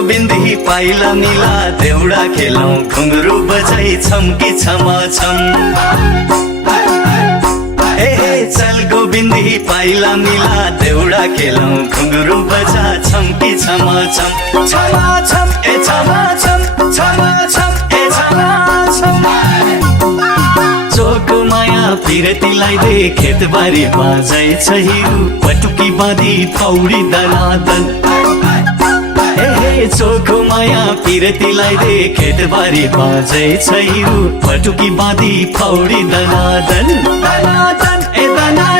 गोविन्दी पाइला मिला देउडा खेलौं घुंगरू बजाई छम्की छमा छम। चल गोविन्दी पाइला मिला देउडा खेलौं घुंगरू बजा छम्की छमा छम। छमा छम ए छमा छम, छमा छम ए छमा छम। चोको माया पिरतीलाई दे खेतबारी बाजै छ हिरु पटुकी बाँधी पौडी दनादन। चोखो माया पिरतीलाई दे खेतबारी बाजै छ हिरु पटुकी बाँधी पौडी दनादन। दनादन ए दनादन।